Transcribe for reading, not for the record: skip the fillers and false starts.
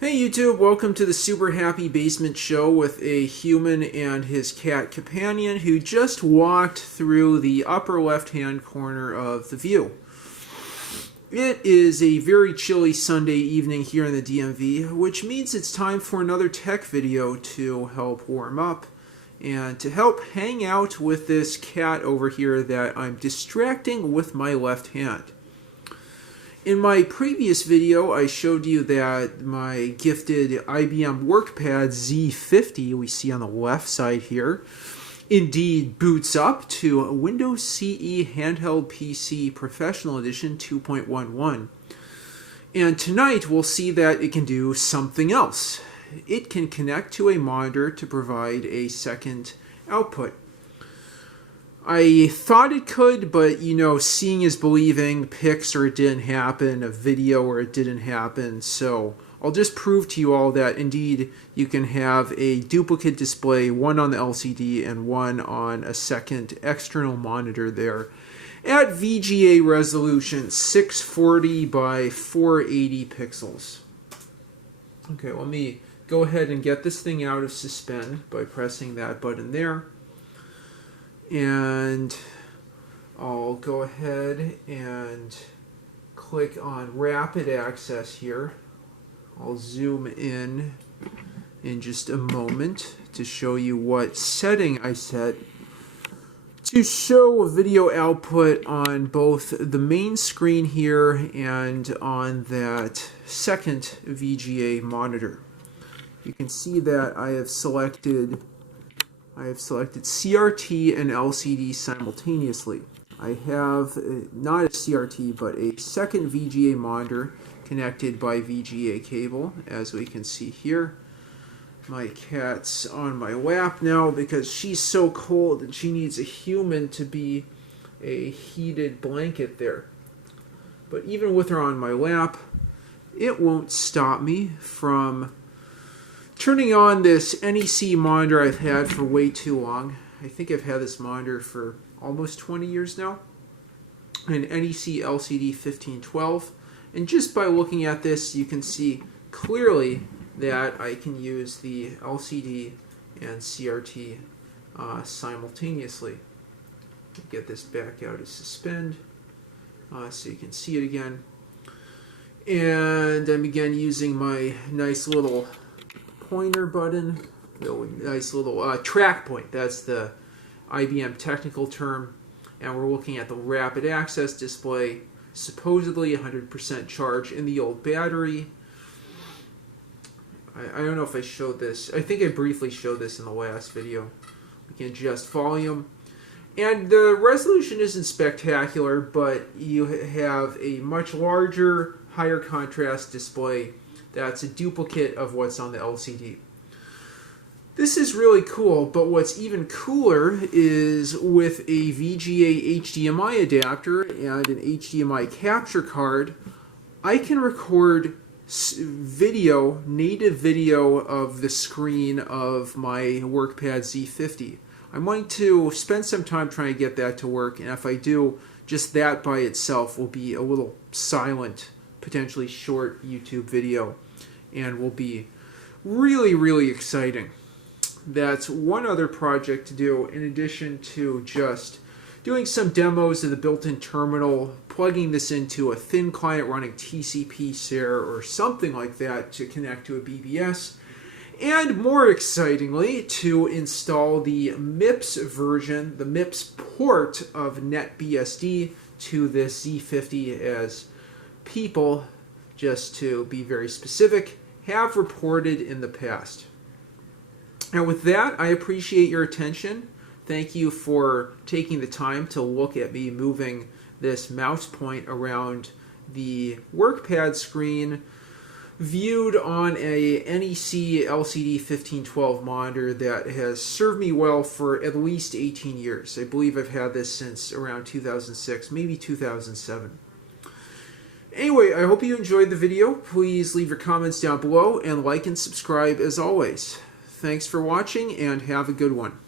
Hey YouTube, welcome to the Super Happy Basement Show with a human and his cat companion who just walked through the upper left-hand corner of the view. It is a very chilly Sunday evening here in the DMV, which means it's time for another tech video to help warm up and to help hang out with this cat over here that I'm distracting with my left hand. In my previous video, I showed you that my gifted IBM WorkPad Z50, we see on the left side here, indeed boots up to Windows CE Handheld PC Professional Edition 2.11. And tonight we'll see that it can do something else. It can connect to a monitor to provide a second output. I thought it could, but you know, seeing is believing. Pics or it didn't happen, a video or it didn't happen. So I'll just prove to you all that indeed you can have a duplicate display, one on the LCD and one on a second external monitor there at VGA resolution 640 by 480 pixels. Okay, let me go ahead and get this thing out of suspend by pressing that button there. And I'll go ahead and click on rapid access here. I'll zoom in just a moment to show you what setting I set to show a video output on both the main screen here and on that second VGA monitor. You can see that I have selected CRT and LCD simultaneously. I have not a CRT but a second VGA monitor connected by VGA cable, as we can see here. My cat's on my lap now because she's so cold and she needs a human to be a heated blanket there. But even with her on my lap, it won't stop me from turning on this NEC monitor I've had for way too long. I think I've had this monitor for almost 20 years now. An NEC LCD1512. And just by looking at this, you can see clearly that I can use the LCD and CRT simultaneously. Get this back out of suspend so you can see it again. And I'm again using my nice little pointer button, nice little track point, that's the IBM technical term, and we're looking at the rapid access display, supposedly 100% charge in the old battery. I don't know if I showed this, I think I briefly showed this in the last video. We can adjust volume, and the resolution isn't spectacular, but you have a much larger, higher contrast display that's a duplicate of what's on the LCD. This is really cool, but what's even cooler is with a VGA HDMI adapter and an HDMI capture card, I can record video, native video of the screen of my WorkPad Z50. I'm going to spend some time trying to get that to work, and if I do, just that by itself will be a little silent, potentially short YouTube video, and will be really, really exciting. That's one other project to do in addition to just doing some demos of the built-in terminal, plugging this into a thin client running TCP SARE or something like that to connect to a BBS, and more excitingly to install the MIPS version, the MIPS port of NetBSD to this Z50, as people, just to be very specific, have reported in the past. Now with that, I appreciate your attention. Thank you for taking the time to look at me moving this mouse point around the WorkPad screen viewed on a NEC LCD1512 monitor that has served me well for at least 18 years. I believe I've had this since around 2006, maybe 2007. Anyway, I hope you enjoyed the video. Please leave your comments down below and like and subscribe as always. Thanks for watching and have a good one.